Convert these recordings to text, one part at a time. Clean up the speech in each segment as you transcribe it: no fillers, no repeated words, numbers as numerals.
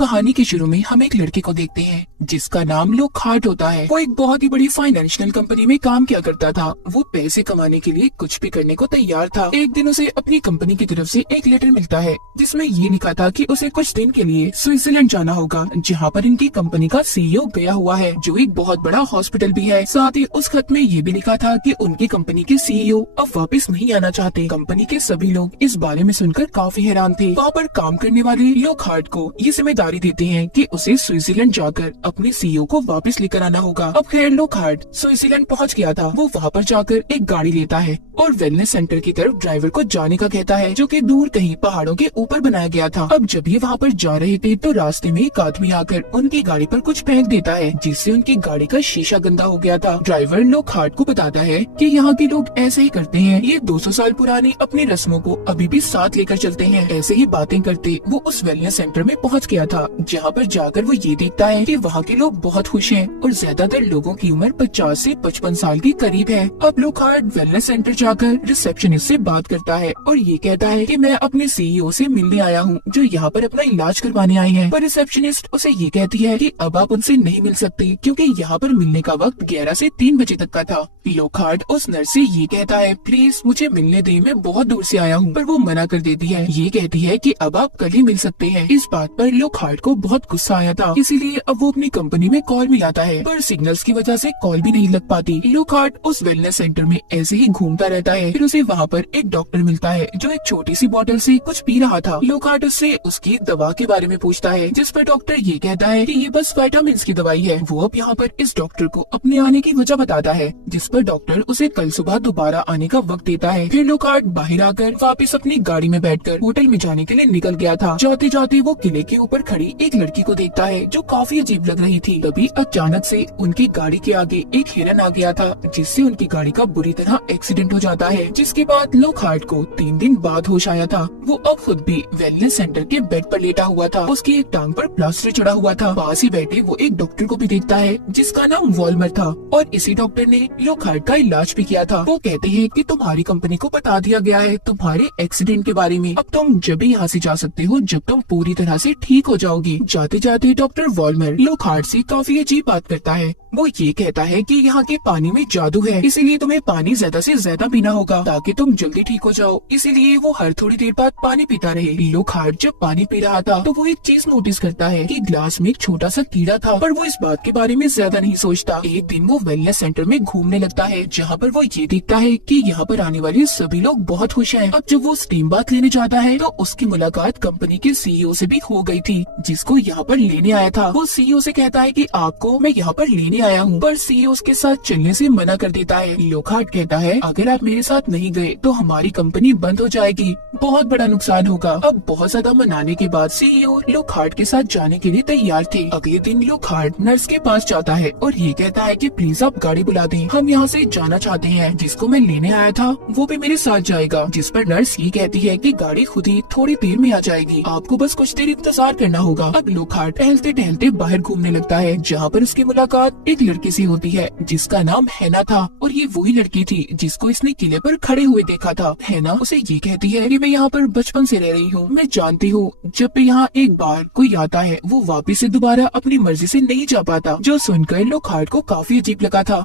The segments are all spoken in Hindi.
कहानी के शुरू में हम एक लड़के को देखते हैं जिसका नाम लोकहार्ट होता है। वो एक बहुत ही बड़ी फाइनेंशियल कंपनी में काम किया करता था। वो पैसे कमाने के लिए कुछ भी करने को तैयार था। एक दिन उसे अपनी कंपनी की तरफ से एक लेटर मिलता है जिसमें ये लिखा था कि उसे कुछ दिन के लिए स्विट्जरलैंड जाना होगा, जहाँ पर इनकी कंपनी का सीईओ गया हुआ है, जो एक बहुत बड़ा हॉस्पिटल भी है। साथ ही उस खत में ये भी लिखा था कि उनकी कंपनी के सीईओ अब वापस नहीं आना चाहते। कंपनी के सभी लोग इस बारे में सुनकर काफी हैरान थे। वहाँ पर काम करने वाले लोकहार्ट को ये जिम्मेदारी देते हैं कि उसे स्विट्जरलैंड जाकर अपने सीईओ को वापस लेकर आना होगा। अब खैर लोकहार्ट स्विट्जरलैंड पहुँच गया था। वो वहाँ पर जाकर एक गाड़ी लेता है और वेलनेस सेंटर की तरफ ड्राइवर को जाने का कहता है, जो कि दूर कहीं पहाड़ों के ऊपर बनाया गया था। अब जब ये वहाँ पर जा रहे थे तो रास्ते में एक आदमी आकर उनकी गाड़ी पर कुछ फेंक देता है, जिससे उनकी गाड़ी का शीशा गंदा हो गया था। ड्राइवर लोकहार्ट को बताता है कि यहाँ के लोग ऐसे ही करते हैं, ये 200 साल पुरानी अपनी रस्मों को अभी भी साथ लेकर चलते हैं। ऐसे ही बातें करते वो उस वेलनेस सेंटर में पहुँच गया था, जहाँ पर जाकर वो ये देखता है कि वहाँ के लोग बहुत खुश हैं और ज्यादातर लोगों की उम्र 50 से 55 साल के करीब है। अब लोकहार्ट वेलनेस सेंटर जाकर रिसेप्शनिस्ट से बात करता है और ये कहता है कि मैं अपने सीईओ से मिलने आया हूँ, जो यहाँ पर अपना इलाज करवाने आए हैं। पर रिसेप्शनिस्ट उसे ये कहती है कि अब आप उनसे नहीं मिल सकते, क्योंकि यहाँ पर मिलने का वक्त 11 से 3 बजे तक का था। लोकहार्ट उस नर्स से ये कहता है, प्लीज मुझे मिलने दे, मैं बहुत दूर से आया हूँ। पर वो मना कर देती है। ये कहती है कि अब आप कल ही मिल सकते हैं। इस बात पर लोकहार्ट को बहुत गुस्सा आया था, इसीलिए अब वो अपनी कंपनी में कॉल मिलाता है, पर सिग्नल्स की वजह से कॉल भी नहीं लग पाती। लोकहार्ट उस वेलनेस सेंटर में ऐसे ही घूमता रहता है। फिर उसे वहाँ पर एक डॉक्टर मिलता है, जो एक छोटी सी बोतल से कुछ पी रहा था। लोकहार्ट उससे उसकी दवा के बारे में पूछता है, जिस पर डॉक्टर ये कहता है कि ये बस विटामिन की दवाई है। वो अब यहाँ पर इस डॉक्टर को अपने आने की वजह बताता है, जिस पर डॉक्टर उसे कल सुबह दोबारा आने का वक्त देता है। फिर लोकहार्ट बाहर आकर वापस अपनी गाड़ी में बैठकर होटल में जाने के लिए निकल गया था। जाते जाते वो किले के ऊपर खड़ी एक लड़की को देखता है, जो काफी अजीब लग रही थी। तभी अचानक से उनकी गाड़ी के आगे एक हिरन आ गया था, जिससे उनकी गाड़ी का बुरी तरह एक्सीडेंट हो जाता है, जिसके बाद लोकहार्ट को 3 दिन बाद होश आया था। वो अब खुद भी वेलनेस सेंटर के बेड पर लेटा हुआ था। उसकी एक टांग पर प्लास्टर चढ़ा हुआ था। पास ही बैठे वो एक डॉक्टर को भी देखता है, जिसका नाम वॉल्मर था, और इसी डॉक्टर ने लोकहार्ट का इलाज भी किया था। वो कहते हैं कि तुम्हारी कंपनी को बता दिया गया है तुम्हारे एक्सीडेंट के बारे में। अब तुम जब भी यहाँ से जा सकते हो जब तुम पूरी तरह से ठीक हो जाओगी। जाते जाते डॉक्टर वॉल्मर लोकहार्ट से काफी अजीब बात करता है। वो ये कहता है कि यहाँ के पानी में जादू है, इसीलिए तुम्हें पानी ज्यादा से ज्यादा पीना होगा ताकि तुम जल्दी ठीक हो जाओ। इसीलिए वो हर थोड़ी देर बाद पानी पीता रहे। लोकहार्ट जब पानी पी रहा था तो वो एक चीज नोटिस करता है कि ग्लास में एक छोटा सा कीड़ा था, पर वो इस बात के बारे में ज्यादा नहीं सोचता। एक दिन वो वेलनेस सेंटर में घूमने लगता है, जहाँ पर वो ये देखता है कि यहाँ पर आने वाले सभी लोग बहुत खुश हैं। अब जब वो स्टीम बाथ लेने जाता है तो उसकी मुलाकात कंपनी के सीईओ से भी हो गई थी, जिसको यहाँ पर लेने आया था। वो सीईओ से कहता है कि आपको मैं यहाँ पर लेने आया हूँ, पर सीईओ उसके साथ चलने से मना कर देता है। लोकहार्ट कहता है, अगर आप मेरे साथ नहीं गए तो हमारी कंपनी बंद हो जाएगी, बहुत बड़ा नुकसान होगा। अब बहुत ज्यादा मनाने के बाद सीईओ लोकहार्ट के साथ जाने के लिए तैयार थे। अगले दिन लोकहार्ट नर्स के पास जाता है और ये कहता है कि प्लीज आप गाड़ी बुला दें, हम यहाँ से जाना चाहते हैं। जिसको मैं लेने आया था वो भी मेरे साथ जाएगा। जिस पर नर्स ये कहती है कि गाड़ी खुद ही थोड़ी देर में आ जाएगी, आपको बस कुछ देर इंतजार करना होगा। अब लोकहार्ट टहलते टहलते बाहर घूमने लगता है, जहाँ पर उसकी मुलाकात एक लड़की से होती है, जिसका नाम हैना था, और ये वही लड़की थी जिसको इसने किले पर खड़े हुए देखा था। हैना उसे ये कहती है कि मैं यहाँ पर बचपन से रह रही हूँ, मैं जानती हूँ जब भी यहाँ एक बार कोई आता है वो वापिस से दोबारा अपनी मर्जी से नहीं जा पाता। जो सुनकर लोकहार्ट को काफी अजीब लगा था।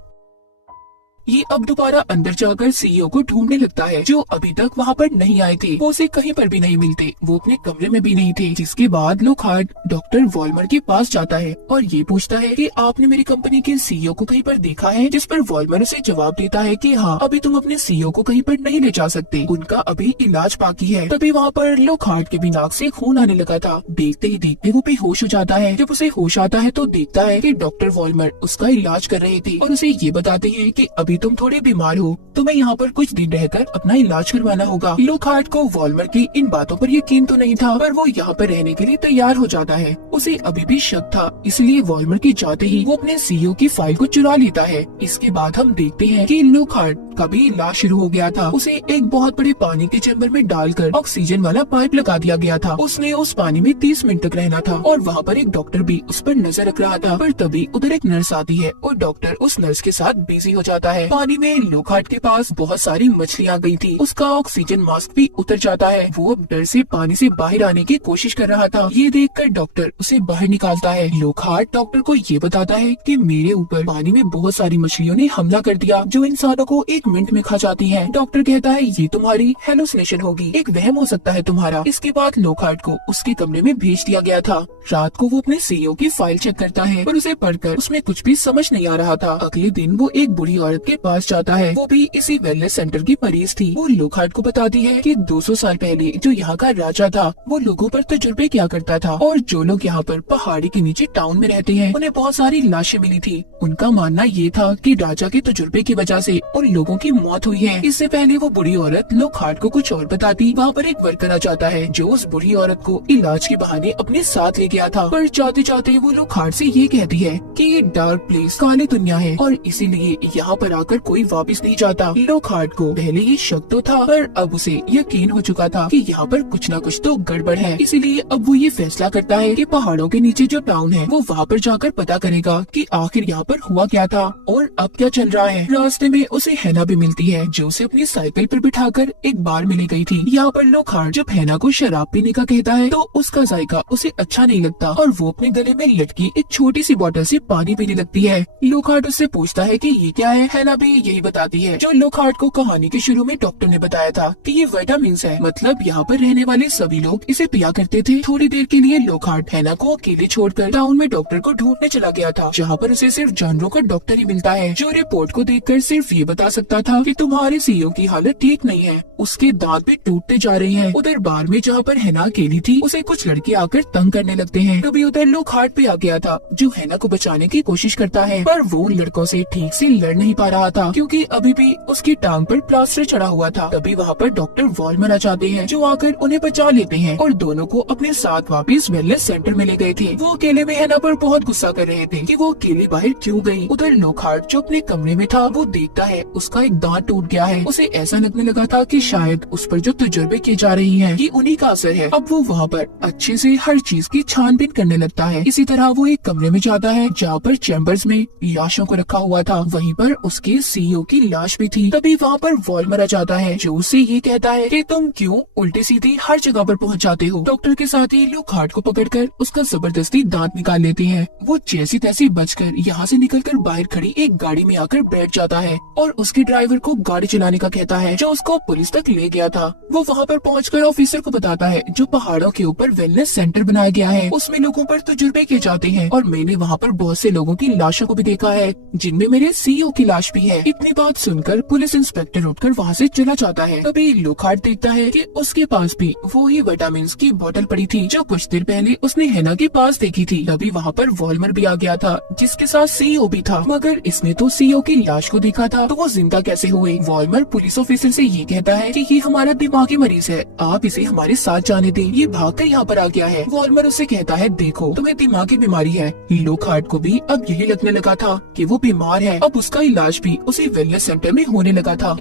ये अब दोबारा अंदर जाकर सीईओ को ढूंढने लगता है, जो अभी तक वहाँ पर नहीं आए थे। वो उसे कहीं पर भी नहीं मिलते, वो अपने कमरे में भी नहीं थे। जिसके बाद लोकहार्ट डॉक्टर वॉल्मर के पास जाता है और ये पूछता है कि आपने मेरी कंपनी के सीईओ को कहीं पर देखा है। जिस पर वॉल्मर उसे जवाब देता है कि हाँ, अभी तुम अपने सीईओ को कहीं पर नहीं ले जा सकते, उनका अभी इलाज बाकी है। तभी वहाँ पर लोकहार्ट के भी नाक से खून आने लगा था। देखते ही देखते वो बेहोश हो जाता है। जब उसे होश आता है तो देखता है कि डॉक्टर वॉल्मर उसका इलाज कर रहे थे और उसे ये बताते हैं कि अभी तुम थोड़े बीमार हो, तुम्हें यहाँ पर कुछ दिन रहकर अपना इलाज करवाना होगा। लोकहार्ट को वॉल्मर की इन बातों पर यकीन तो नहीं था, पर वो यहाँ पर रहने के लिए तैयार हो जाता है। उसे अभी भी शक था, इसलिए वॉल्मर के जाते ही वो अपने सीईओ की फाइल को चुरा लेता है। इसके बाद हम देखते हैं कि लोकहार्ट का भी इलाज शुरू हो गया था। उसे एक बहुत बड़े पानी के चैम्बर में डालकर ऑक्सीजन वाला पाइप लगा दिया गया था। उसने उस पानी में 30 मिनट तक रहना था और वहाँ पर एक डॉक्टर भी उस पर नजर रख रहा था। पर तभी उधर एक नर्स आती है और डॉक्टर उस नर्स के साथ बिजी हो जाता है। पानी में लोकहार्ट के पास बहुत सारी मछलियाँ आ गई थी। उसका ऑक्सीजन मास्क भी उतर जाता है। वो अब डर से पानी से बाहर आने की कोशिश कर रहा था। ये देखकर डॉक्टर उसे बाहर निकालता है। लोकहार्ट डॉक्टर को ये बताता है कि मेरे ऊपर पानी में बहुत सारी मछलियों ने हमला कर दिया जो इंसानों को 1 मिनट में खा जाती हैं। डॉक्टर कहता है ये तुम्हारी हेलुसिनेशन होगी, एक वहम हो सकता है तुम्हारा। इसके बाद लोकहार्ट को उसके कमरे में भेज दिया गया था। रात को वो अपने सीईओ की फाइल चेक करता है पर उसे पढ़कर उसमें कुछ भी समझ नहीं आ रहा था। अगले दिन वो एक बूढ़ी औरत के पास जाता है, वो भी इसी वेलनेस सेंटर की मरीज थी। वो लोकहार्ट को बताती है कि 200 साल पहले जो यहाँ का राजा था वो लोगों पर तजुर्बे किया करता था और जो लोग यहाँ पर पहाड़ी के नीचे टाउन में रहते हैं उन्हें बहुत सारी लाशें मिली थी। उनका मानना ये था कि राजा के तजुर्बे की वजह से उन लोगों की मौत हुई है। इससे पहले वो बूढ़ी औरत लोकहार्ट को कुछ और बताती, वहाँ पर एक वर्कर आ जाता है जो उस बूढ़ी औरत को इलाज के बहाने अपने साथ ले गया था। पर जाते जाते वो लोकहार्ट से ये कहती है कि ये डार्क प्लेस काली दुनिया है और इसीलिए यहाँ पर आकर कोई वापस नहीं जाता। लोकहार्ट को पहले ये शक तो था पर अब उसे यकीन हो चुका था कि यहाँ पर कुछ न कुछ तो गड़बड़ है। इसीलिए अब वो ये फैसला करता है कि पहाड़ों के नीचे जो टाउन है वो वहाँ पर जाकर पता करेगा कि आखिर यहाँ पर हुआ क्या था और अब क्या चल रहा है। रास्ते में उसे हैना भी मिलती है जो उसे अपनी साइकिल पर बिठाकर एक बार मिली गई थी। यहाँ पर लोकहार्ट जब हैना को शराब पीने का कहता है तो उसका जायका उसे अच्छा नहीं लगता और वो अपने गले में लटकी एक छोटी सी बोतल से पानी पीने लगती है। लोकहार्ट उससे पूछता है कि ये क्या है। हैना भी यही बताती है जो लोकहार्ट को कहानी के शुरू में डॉक्टर ने बताया था कि ये विटामिन है, मतलब यहाँ पर रहने वाले सभी लोग इसे पिया करते थे। थोड़ी देर के लिए लोकहार्ट हैना को अकेले छोड़कर टाउन में डॉक्टर को ढूंढने चला गया था जहाँ पर उसे सिर्फ जानवरों का डॉक्टर ही मिलता है जो रिपोर्ट को देखकर सिर्फ ये बता सकता था कि तुम्हारे सीईओ की हालत ठीक नहीं है, उसके दांत भी टूटते जा रहे हैं। उधर बार में जहाँ पर हैना अकेली थी उसे कुछ लड़के आकर तंग करने लगते हैं। तभी उधर लोकहार्ट भी आ गया था जो हैना को बचाने की कोशिश करता है पर वो उन लड़कों से ठीक से लड़ नहीं पा रहा था क्योंकि अभी भी उसकी टांग पर प्लास्टर चढ़ा हुआ था। तभी वहाँ पर डॉक्टर वॉल्मर आ जाते हैं जो आकर उन्हें बचा लेते हैं और दोनों को अपने साथ वापस वेलनेस सेंटर में ले गए थे। वो अकेले में हैना पर बहुत गुस्सा कर रहे थे कि वो अकेले बाहर क्यों गई। उधर लोकहार्ट जो अपने कमरे में था वो देखता है उसका एक दांत टूट गया है। उसे ऐसा लगने लगा था कि शायद उस पर जो तजुर्बे की जा रही हैं ये उन्हीं का असर है। अब वो वहाँ पर अच्छे से हर चीज की छानबीन करने लगता है। इसी तरह वो एक कमरे में जाता है जहाँ पर चैम्बर्स में लाशों को रखा हुआ था, वहीं पर उसके सीईओ की लाश भी थी। तभी वहाँ पर वॉल्मर आ जाता है जो उससे ये कहता है कि तुम क्यों उल्टे सीधी हर जगह पर पहुँच जाते हो। डॉक्टर के साथ ही लोकहार्ट को पकड़कर उसका जबरदस्ती दांत निकाल लेते हैं। वो जैसी तैसी बचकर यहाँ से निकलकर बाहर खड़ी एक गाड़ी में आकर बैठ जाता है और उसके ड्राइवर को गाड़ी चलाने का कहता है जो उसको पुलिस तक ले गया था। वो वहाँ पर पहुंचकर ऑफिसर को बताता है जो पहाड़ों के ऊपर वेलनेस सेंटर बनाया गया है उसमें लोगों पर तजुर्बे किए जाते हैं और मैंने वहाँ पर बहुत से लोगों की लाशों को भी देखा है जिनमें मेरे सीईओ की लाश भी है। इतनी बात सुनकर पुलिस इंस्पेक्टर उठकर वहाँ से चला जाता है। तभी लोकहार्ट देखता है कि उसके पास भी वो ही विटामिन की बोतल पड़ी थी जो कुछ देर पहले उसने हैना के पास देखी थी। तभी वहाँ पर वॉल्मर भी आ गया था जिसके साथ सीईओ भी था, मगर इसने तो सीईओ की लाश को देखा था तो वो जिंदा कैसे हुए। वॉल्मर पुलिस ऑफिसर से ये कहता है कि ये हमारा दिमागी मरीज है, आप इसे हमारे साथ जाने दें, ये भागकर यहाँ पर आ गया है। वॉल्मर उससे कहता है देखो तुम्हें दिमागी बीमारी है। लोकहार्ट को भी अब यही लगने लगा था कि वो बीमार है। अब उसका इलाज भी उसी वेलनेस सेंटर में होने लगा था।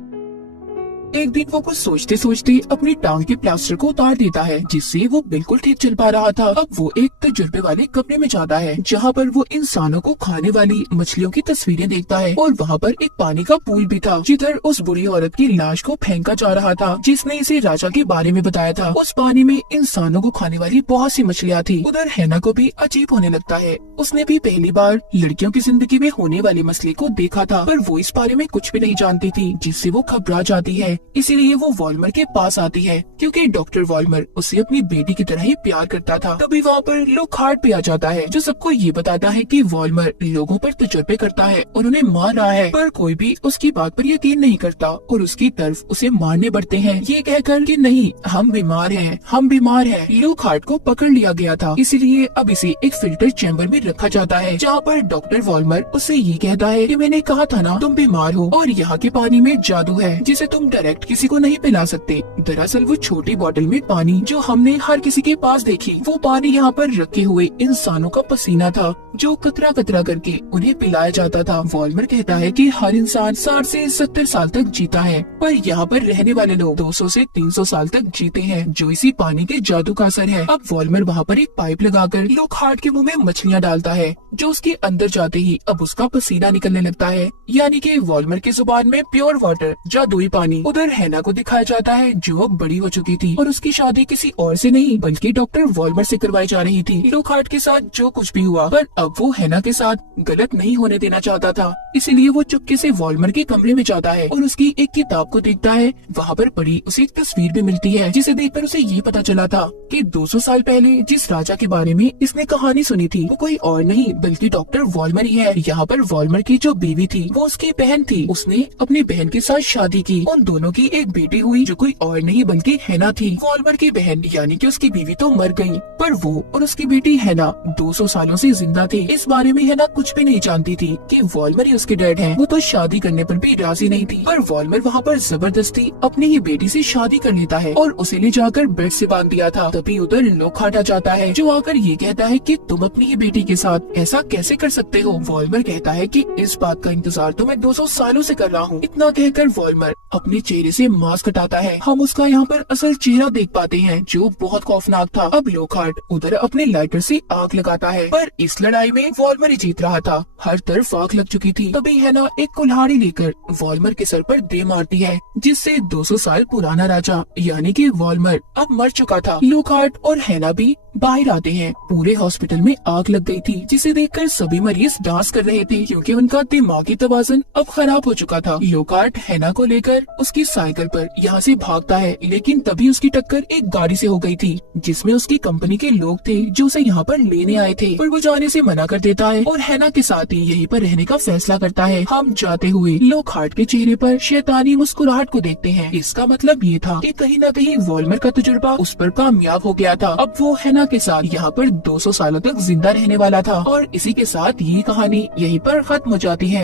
एक दिन वो कुछ सोचते सोचते अपनी टांग के प्लास्टर को उतार देता है जिससे वो बिल्कुल ठीक चल पा रहा था। अब वो एक तजुर्बे वाले कमरे में जाता है जहाँ पर वो इंसानों को खाने वाली मछलियों की तस्वीरें देखता है और वहाँ पर एक पानी का पूल भी था जिधर उस बुरी औरत की लाश को फेंका जा रहा था जिसने इसे राजा के बारे में बताया था। उस पानी में इंसानों को खाने वाली बहुत सी मछलियाँ थी। उधर हैना को भी अजीब होने लगता है, उसने भी पहली बार लड़कियों की जिंदगी में होने वाले मसले को देखा था पर वो इस बारे में कुछ भी नहीं जानती थी जिससे वो घबरा जाती है। इसीलिए वो वॉल्मर के पास आती है क्योंकि डॉक्टर वॉल्मर उसे अपनी बेटी की तरह ही प्यार करता था। तभी वहाँ पर लोकहार्ट पे आ जाता है जो सबको ये बताता है कि वॉल्मर लोगों पर तजुर्बे करता है और उन्हें मार रहा है, पर कोई भी उसकी बात पर यकीन नहीं करता और उसकी तरफ उसे मारने बढ़ते हैं ये कहकर कि नहीं हम बीमार हैं, हम बीमार हैं। लोकहार्ट को पकड़ लिया गया था इसीलिए अब इसे एक फिल्टर चैम्बर में रखा जाता है जहाँ पर डॉक्टर वॉल्मर उससे ये कहता है कि मैंने कहा था ना तुम बीमार हो और यहाँ के पानी में जादू है जिसे तुम डायरेक्ट किसी को नहीं पिला सकते। दरअसल वो छोटी बोतल में पानी जो हमने हर किसी के पास देखी वो पानी यहाँ पर रखे हुए इंसानों का पसीना था जो कतरा कतरा करके उन्हें पिलाया जाता था। वॉल्मर कहता है कि हर इंसान 60 से 70 साल तक जीता है पर यहाँ पर रहने वाले लोग 200 से 300 साल तक जीते हैं जो इसी पानी के जादू का असर है। अब वॉल्मर वहाँ पर एक पाइप लगाकर लोकहार्ट के मुंह में मछलियाँ डालता है जो उसके अंदर जाते ही अब उसका पसीना निकलने लगता है, यानी कि वॉल्मर की जुबान में प्योर वाटर जादुई पानी। उधर उधर हैना को दिखाया जाता है जो अब बड़ी हो चुकी थी और उसकी शादी किसी और से नहीं बल्कि डॉक्टर वॉल्मर से करवाई जा रही थी। लोकहार्ट के साथ जो कुछ भी हुआ, पर अब वो हैना के साथ गलत नहीं होने देना चाहता था, इसीलिए वो चुपके से वॉल्मर के कमरे में जाता है और उसकी एक किताब को देखता है। वहाँ पर पड़ी उसे एक तस्वीर भी मिलती है जिसे देखकर उसे ये पता चला था कि 200 साल पहले जिस राजा के बारे में इसने कहानी सुनी थी वो कोई और नहीं बल्कि डॉक्टर वॉल्मर ही है। यहाँ पर वॉल्मर की जो बीवी थी वो उसकी बहन थी। उसने अपनी बहन के साथ शादी की। उन दोनों की एक बेटी हुई जो कोई और नहीं बल्कि हैना थी। वॉल्मर की बहन यानी कि उसकी बीवी तो मर गई, पर वो और उसकी बेटी हैना 200 सालों से जिंदा थी। इस बारे में हैना कुछ भी नहीं जानती थी कि वॉल्मर ही उसके डैड हैं। वो तो शादी करने पर भी राजी नहीं थी, पर वॉल्मर वहाँ पर जबरदस्ती अपनी ही बेटी से शादी कर लेता है और उसे ले जाकर बेड से बांध दिया था। तभी उधर लोकहार्ट आ जाता है जो आकर ये कहता है कि तुम अपनी ही बेटी के साथ ऐसा कैसे कर सकते हो। वॉल्मर कहता है कि इस बात का इंतजार तो मैं 200 सालों से कर रहा हूँ। इतना कहकर वॉल्मर अपने चेहरे से मास्क हटाता है। हम उसका यहाँ पर असल चेहरा देख पाते हैं जो बहुत खौफनाक था। अब लोकहार्ट उधर अपने लाइटर से आग लगाता है, पर इस लड़ाई में वॉल्मर ही जीत रहा था। हर तरफ आग लग चुकी थी। तभी हैना एक कुल्हाड़ी लेकर वॉल्मर के सर पर दे मारती है, जिससे 200 साल पुराना राजा यानी कि वॉल्मर अब मर चुका था। लोकहार्ट और हैना भी बाहर आते हैं। पूरे हॉस्पिटल में आग लग गई थी, जिसे देखकर सभी मरीज डांस कर रहे थे क्योंकि उनका दिमागी तवाज़ुन अब खराब हो चुका था। लोकहार्ट हैना को लेकर उसकी साइकिल पर यहाँ से भागता है, लेकिन तभी उसकी टक्कर एक गाड़ी से हो गई थी जिसमें उसकी कंपनी के लोग थे जो उसे यहाँ पर लेने आए थे, पर वो जाने से मना कर देता है और हैना के साथ ही यहीं पर रहने का फैसला करता है। हम जाते हुए लोकहार्ट के चेहरे पर शैतानी मुस्कुराहट को देखते हैं। इसका मतलब ये था कि कहीं न कहीं वॉल्मर का तजुर्बा उस पर कामयाब हो गया था। अब वो हैना के साथ यहाँ पर 200 सालों तक जिंदा रहने वाला था और इसी के साथ ये कहानी यहीं पर खत्म हो जाती है।